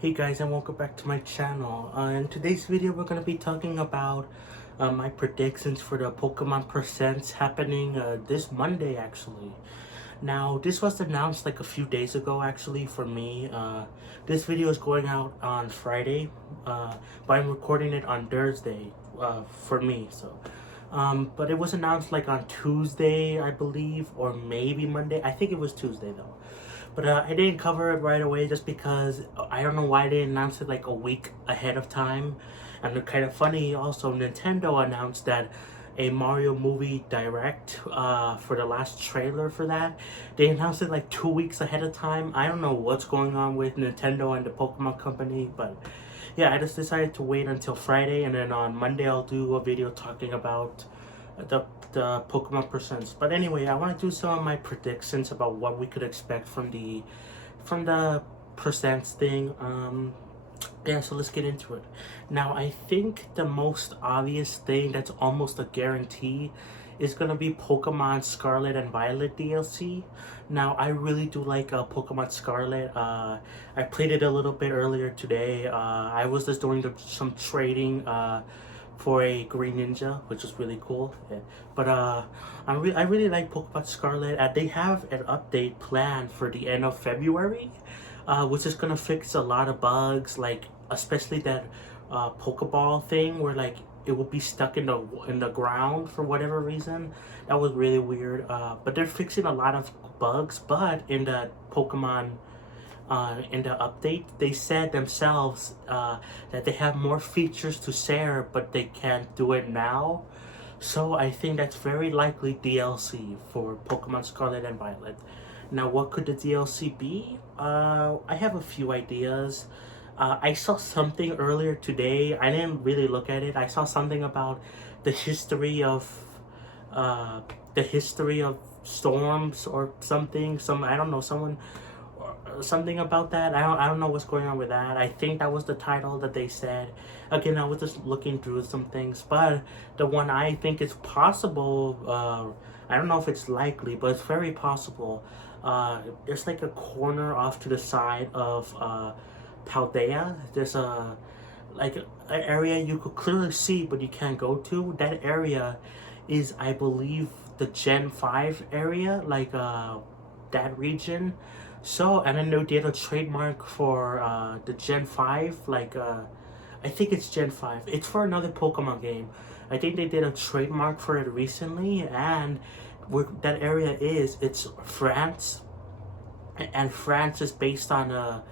Hey guys, and welcome back to my channel. In today's video we're going to be talking about my predictions for the Pokemon Presents happening this Monday actually. Now this was announced like a few days ago actually for me. This video is going out on Friday, but I'm recording it on Thursday for me. But it was announced like on Tuesday I believe, or maybe Monday. I think it was Tuesday though. But I didn't cover it right away just because I don't know why they announced it like a week ahead of time. And it's kind of funny also, Nintendo announced that a Mario movie direct for the last trailer for that. They announced it like 2 weeks ahead of time. I don't know what's going on with Nintendo and the Pokemon company, but yeah, I just decided to wait until Friday, and then on Monday I'll do a video talking about the Pokemon Presents. But anyway, I want to do some of my predictions about what we could expect from the Presents thing. Yeah, so let's get into it. Now, I think the most obvious thing that's almost a guarantee is gonna be Pokemon Scarlet and Violet DLC. Now, I really do like Pokemon Scarlet. I played it a little bit earlier today. I was just doing some trading for a Green Ninja, which is really cool. Yeah. But I really like Pokemon Scarlet. They have an update planned for the end of February, which is gonna fix a lot of bugs, like especially that Pokeball thing where like it would be stuck in the ground for whatever reason. That was really weird. But they're fixing a lot of bugs. But in the Pokemon in the update, they said themselves that they have more features to share, but they can't do it now. So I think that's very likely DLC for Pokemon Scarlet and Violet. Now, what could the DLC be? I have a few ideas. I saw something earlier today. I didn't really look at it. I saw something about the history of the history of storms or something. I don't know, someone something about that. I don't know what's going on with that. I think that was the title that they said. Again, I was just looking through some things, but the one I think is possible, I don't know if it's likely, but it's very possible. There's like a corner off to the side of Paldea. There's a like an area you could clearly see but you can't go to. That area is, I believe, the Gen 5 area, like that region. So, and then they did a trademark for the Gen 5, like I think it's Gen 5. It's for another Pokemon game. I think they did a trademark for it recently, and where that area is, it's France. And France is based on a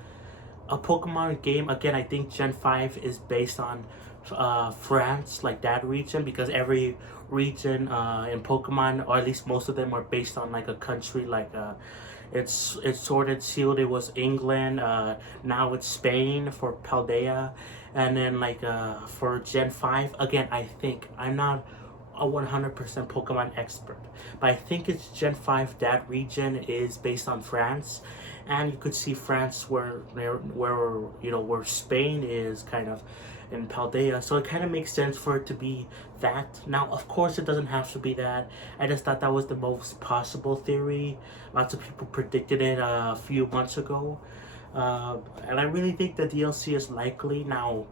Pokemon game. Again, I think Gen 5 is based on France, like that region, because every region in Pokemon, or at least most of them, are based on like a country. Like it's Sword and Shield, it was England. Now it's Spain for Paldea, and then like for Gen 5, again, I think, I'm not a 100% Pokemon expert, but I think it's Gen 5. That region is based on France, and you could see France where where Spain is kind of in Paldea, so it kind of makes sense for it to be that. Now, of course, it doesn't have to be that. I just thought that was the most possible theory. Lots of people predicted it a few months ago, and I really think the DLC is likely. Now,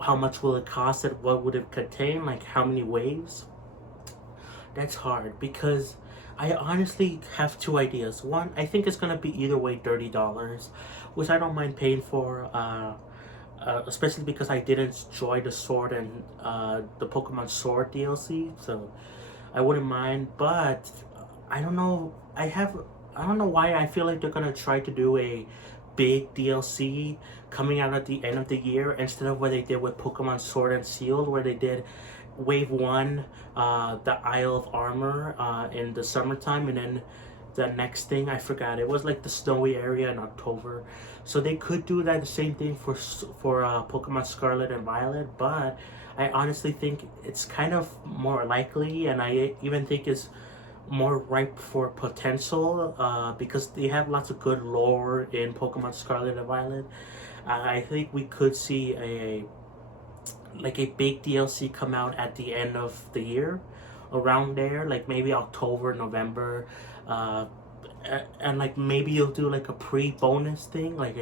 how much will it cost? It what would it contain? Like how many waves? That's hard because I honestly have two ideas. One, I think it's gonna be either way $30, which I don't mind paying for. Especially because I didn't enjoy the Sword and the Pokemon Sword DLC, so I wouldn't mind. But I don't know. I don't know why I feel like they're gonna try to do a big DLC coming out at the end of the year instead of what they did with Pokemon Sword and Shield, where they did Wave 1, the Isle of Armor in the summertime, and then the next thing, I forgot, it was like the snowy area in October. So they could do that, the same thing for Pokemon Scarlet and Violet, but I honestly think it's kind of more likely, and I even think it's more ripe for potential because they have lots of good lore in Pokemon Scarlet and Violet. I think we could see a big DLC come out at the end of the year, around there, like maybe October, November, and like maybe you'll do like a pre-bonus thing, like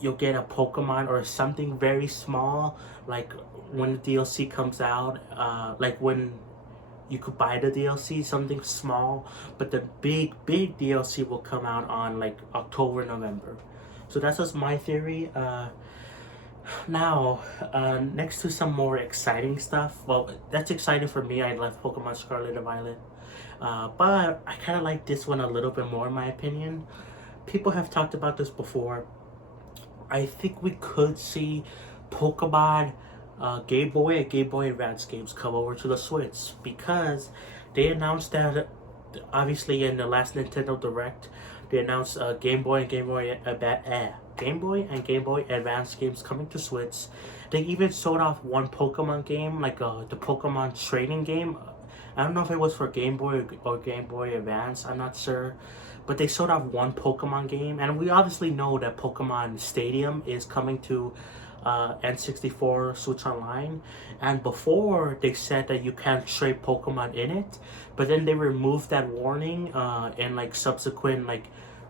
you'll get a Pokemon or something very small, like when the DLC comes out, like when you could buy the DLC, something small, but the big DLC will come out on like October, November. So that's just my theory. Now, next to some more exciting stuff. Well, that's exciting for me. I love Pokemon Scarlet and Violet. But I kind of like this one a little bit more, in my opinion. People have talked about this before. I think we could see Pokemon Game Boy and Game Boy Advance games come over to the Switch, because they announced that, obviously in the last Nintendo Direct, they announced Game Boy and Game Boy and Game Boy Advance games coming to Switch. They even sold off one Pokemon game, like the Pokemon trading game. I don't know if it was for Game Boy or Game Boy Advance, I'm not sure. But they sold off one Pokemon game, and we obviously know that Pokemon Stadium is coming to N64 Switch Online. And before, they said that you can't trade Pokemon in it, but then they removed that warning in like subsequent like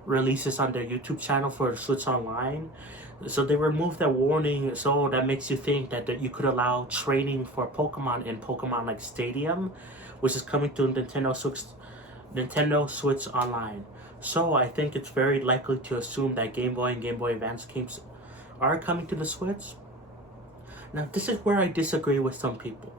releases on their YouTube channel for Switch Online. So they removed that warning, so that makes you think that you could allow trading for Pokemon in Pokemon like Stadium, which is coming to Nintendo Switch Online. So I think it's very likely to assume that Game Boy and Game Boy Advance games are coming to the Switch. Now this is where I disagree with some people.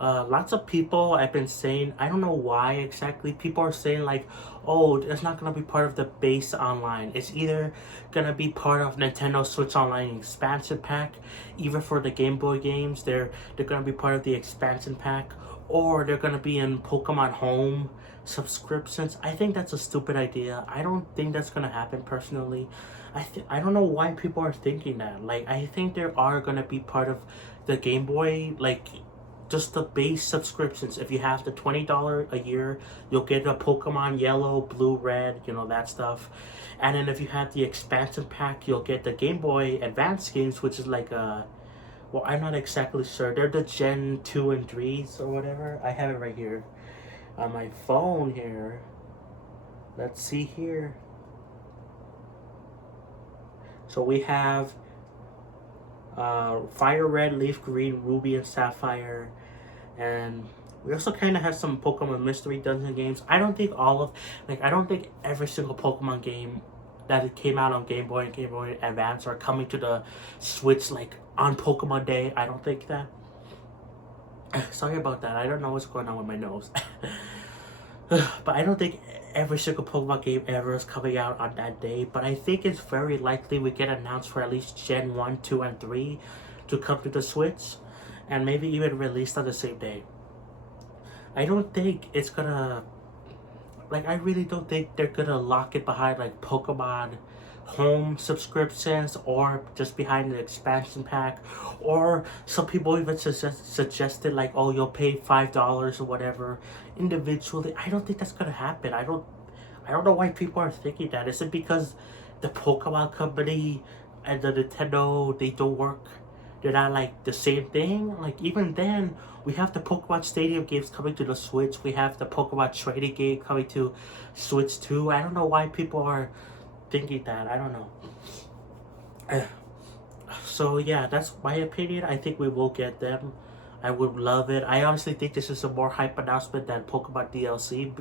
Lots of people have been saying, I don't know why exactly, people are saying like, oh, it's not gonna be part of the base online. It's either gonna be part of Nintendo Switch Online expansion pack, even for the Game Boy games, they're gonna be part of the expansion pack, or they're gonna be in Pokemon Home subscriptions. I think that's a stupid idea. I don't think that's gonna happen personally. I don't know why people are thinking that. Like, I think there are gonna be part of the Game Boy, like just the base subscriptions. If you have the $20 a year, you'll get a Pokemon Yellow, Blue, Red, you know, that stuff. And then if you have the expansion pack, you'll get the Game Boy Advance games, which is like a, well, I'm not exactly sure. They're the Gen 2 and 3s or whatever. I have it right here on my phone here. Let's see here. So we have Fire Red, Leaf Green, Ruby, and Sapphire. And we also kind of have some Pokemon Mystery Dungeon games. I don't think I don't think every single Pokemon game that came out on Game Boy and Game Boy Advance are coming to the Switch like on Pokemon Day. I don't think that. Sorry about that. I don't know what's going on with my nose. But I don't think every single Pokemon game ever is coming out on that day. But I think it's very likely we get announced for at least Gen 1, 2, and 3 to come to the Switch. And maybe even released on the same day. I don't think it's gonna... Like, I really don't think they're gonna lock it behind, like, Pokemon Home subscriptions, or just behind the expansion pack, or some people even suggested like, oh, you'll pay $5 or whatever individually. I don't think that's gonna happen. I don't know why people are thinking that. Is it because the Pokemon company and the Nintendo, they don't work? They're not like the same thing? Like, even then, we have the Pokemon Stadium games coming to the Switch. We have the Pokemon Trading game coming to Switch too. I don't know why people are thinking that. I don't know. So yeah, that's my opinion. I think we will get them. I would love it. I honestly think this is a more hype announcement than Pokemon DLC,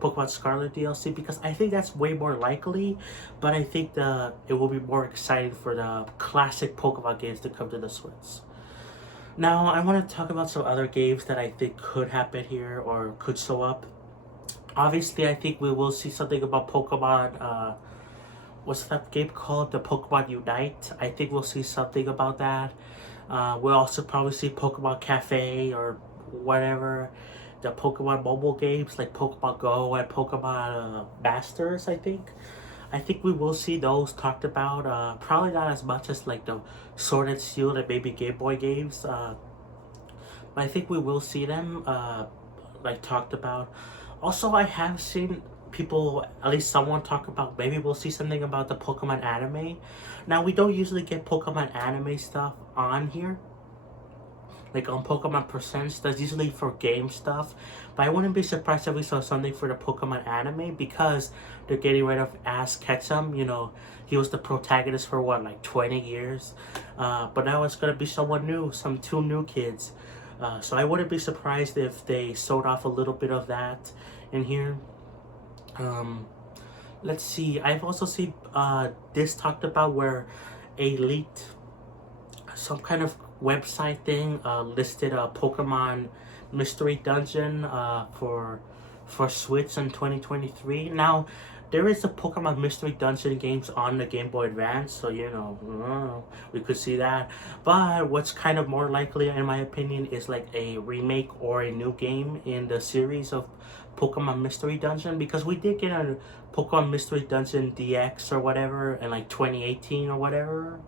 Pokemon Scarlet DLC, because I think that's way more likely. But I think it will be more exciting for the classic Pokemon games to come to the Switch. Now, I want to talk about some other games that I think could happen here or could show up. Obviously, I think we will see something about Pokemon. What's that game called? The Pokemon Unite. I think we'll see something about that. We'll also probably see Pokemon Cafe or whatever. The Pokemon mobile games like Pokemon Go and Pokemon Masters, I think. I think we will see those talked about. Probably not as much as like the Sword and Shield and maybe Game Boy games. But I think we will see them like talked about. Also, I have seen people, at least someone, talk about maybe we'll see something about the Pokemon anime. Now, we don't usually get Pokemon anime stuff on here. like on Pokemon Presents. That's usually for game stuff, but I wouldn't be surprised if we saw something for the Pokemon anime, because they're getting rid of Ash Ketchum. You know, he was the protagonist for what, like 20 years, but now it's gonna be someone new, two new kids. So I wouldn't be surprised if they sold off a little bit of that in here. Let's see. I've also seen this talked about where a leaked, some kind of website thing listed a Pokemon mystery dungeon for Switch in 2023. Now, there is a Pokemon mystery dungeon games on the Game Boy Advance, so you know, we could see that. But what's kind of more likely, in my opinion, is like a remake or a new game in the series of Pokemon Mystery Dungeon, because we did get a Pokemon Mystery Dungeon DX or whatever in like 2018 or whatever.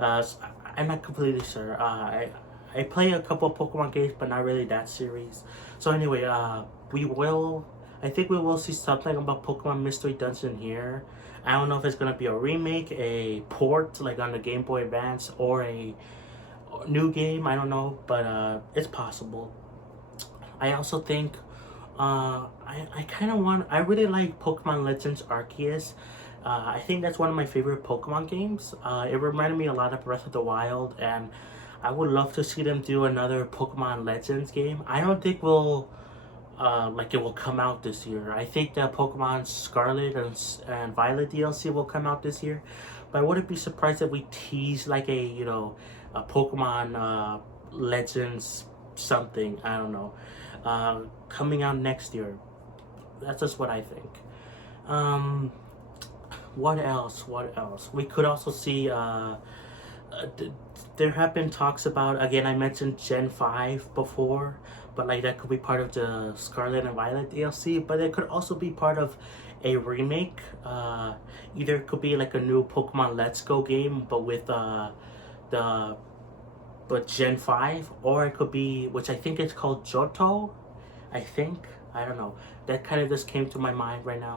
I'm not completely sure. I play a couple of Pokemon games, but not really that series. So anyway, I think we will see something about Pokemon Mystery Dungeon here. I don't know if it's gonna be a remake, a port like on the Game Boy Advance, or a new game. I don't know, but it's possible. I also think I really like Pokemon Legends Arceus. I think that's one of my favorite Pokemon games. It reminded me a lot of Breath of the Wild, and I would love to see them do another Pokemon Legends game. I don't think it will come out this year. I think that Pokemon Scarlet and Violet DLC will come out this year, but I wouldn't be surprised if we tease like a Pokemon Legends something. I don't know, coming out next year. That's just what I think. What else? We could also see there have been talks about, again, I mentioned Gen 5 before, but like that could be part of the Scarlet and Violet DLC, but it could also be part of a remake. Either it could be like a new Pokemon Let's Go game, but with Gen 5, or it could be, which I think it's called Johto, I don't know, that kind of just came to my mind right now.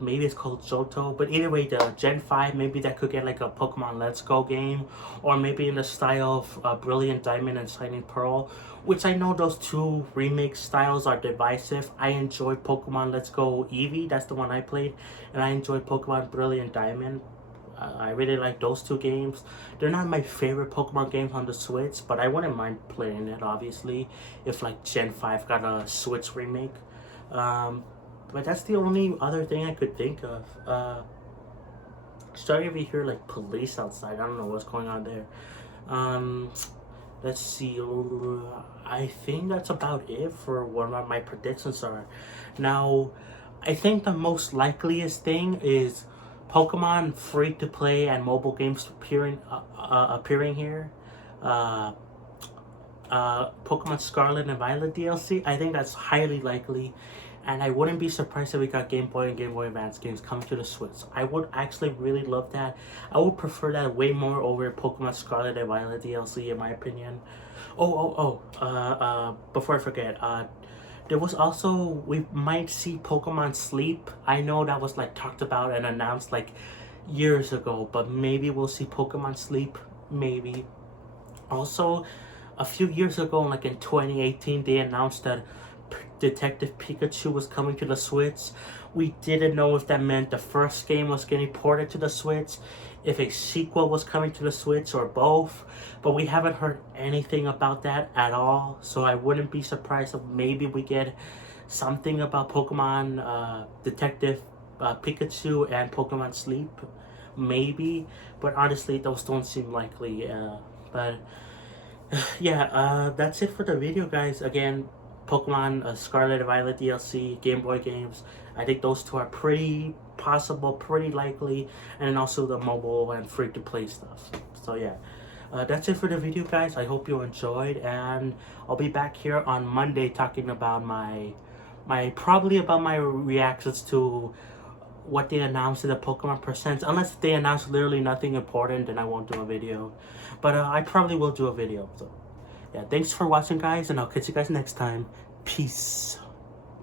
Maybe it's called Johto, but either way, the Gen 5, maybe that could get like a Pokemon Let's Go game, or maybe in the style of Brilliant Diamond and Shining Pearl, which I know those two remake styles are divisive. I enjoy Pokemon Let's Go Eevee, that's the one I played, and I enjoy Pokemon Brilliant Diamond. I really like those two games. They're not my favorite Pokemon games on the Switch, but I wouldn't mind playing it, obviously, if like Gen 5 got a Switch remake. But that's the only other thing I could think of. Starting to hear like police outside. I don't know what's going on there. Let's see. I think that's about it for what my predictions are. Now, I think the most likeliest thing is Pokemon free to play and mobile games appearing here. Pokemon Scarlet and Violet DLC. I think that's highly likely. And I wouldn't be surprised if we got Game Boy and Game Boy Advance games coming to the Switch. I would actually really love that. I would prefer that way more over Pokemon Scarlet and Violet DLC, in my opinion. Before I forget, there was also, we might see Pokemon Sleep. I know that was like talked about and announced like years ago, but maybe we'll see Pokemon Sleep, maybe. Also, a few years ago, like in 2018, they announced that Detective Pikachu was coming to the Switch. We didn't know if that meant the first game was getting ported to the Switch, if a sequel was coming to the Switch, or both, but we haven't heard anything about that at all. So I wouldn't be surprised if maybe we get something about Pokemon Detective Pikachu and Pokemon Sleep, maybe, but honestly those don't seem likely. But yeah, that's it for the video, guys. Again, Pokemon Scarlet and Violet DLC, Game Boy games. I think those two are pretty possible, pretty likely, and then also the mobile and free-to-play stuff. So yeah, that's it for the video, guys. I hope you enjoyed, and I'll be back here on Monday talking about my reactions to what they announced in the Pokemon Presents. Unless they announce literally nothing important, then I won't do a video. But I probably will do a video. So yeah, thanks for watching, guys, and I'll catch you guys next time. Peace.